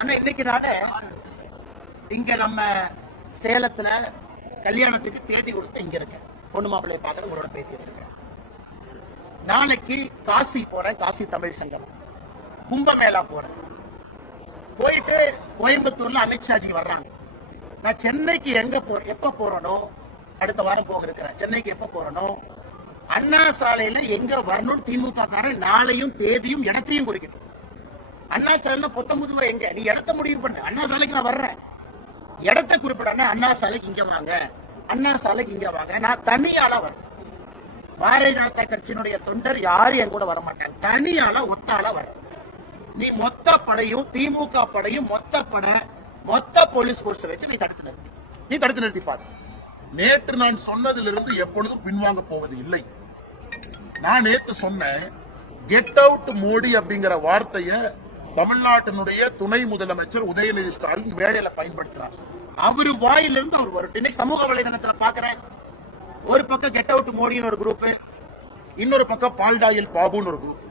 ஆனா இன்னைக்கு நானே இங்க நம்ம சேலத்துல கல்யாணத்துக்கு தேதி கொடுத்து இங்க இருக்கேன். பொண்ணு மாப்பிள்ளைய பார்க்க உங்களோட பேசிட்டு இருக்கேன். நாளைக்கு காசி போறேன், காசி தமிழ் சங்கம் கும்பமேளா போறேன். போயிட்டு கோயம்புத்தூர்ல அமித்ஷாஜி வர்றாங்க. நான் சென்னைக்கு எப்ப போறனோ, அடுத்த வாரம் போக இருக்கிறேன். சென்னைக்கு எப்ப போறனோ, அண்ணா சாலையில எங்க வரணும் திமுக காரன் நாளையும் தேதியும் இடத்தையும் குறிக்கணும். அண்ணா சாலையில பொத்தமுதுவா எங்க, நீ இடத்த முடிவு பண்ணு. அண்ணா சாலைக்கு நான் வர்றேன், இடத்தை குறிப்பிட. அண்ணா சாலைக்கு இங்க வாங்க, அண்ணா சாலைக்கு இங்க வாங்க. நான் தனியால வரேன். பாரதிய ஜனதா கட்சியினுடைய தொண்டர் யாரும் என் கூட வர மாட்டாங்க. தனியால ஒத்தால வரேன். நீ மொத்த படையும் திமுக படையும் மொத்த போலீஸ் போர்ஸ் வச்சு நீ தடுத்து நிறுத்தி பாரு. நேற்று நான் சொன்னதிலிருந்து எப்பொழுதும் பின்வாங்க போவது இல்லை. நான் நேற்று சொன்னேன், கெட் அவுட் மோடி அப்படிங்கிற வார்த்தையை தமிழ்நாட்டினுடைய துணை முதலமைச்சர் உதயநிதி ஸ்டாலின் மேடையில பயன்படுத்துறார். அவரு வாயிலிருந்து அவர் வரும். இன்னைக்கு சமூக வலைதளத்துல பாக்குறேன், ஒரு பக்கம் கெட் அவுட் மோடின்னு ஒரு குரூப், இன்னொரு பக்கம் பால்டாயில் பாபுன்னு ஒரு குரூப்.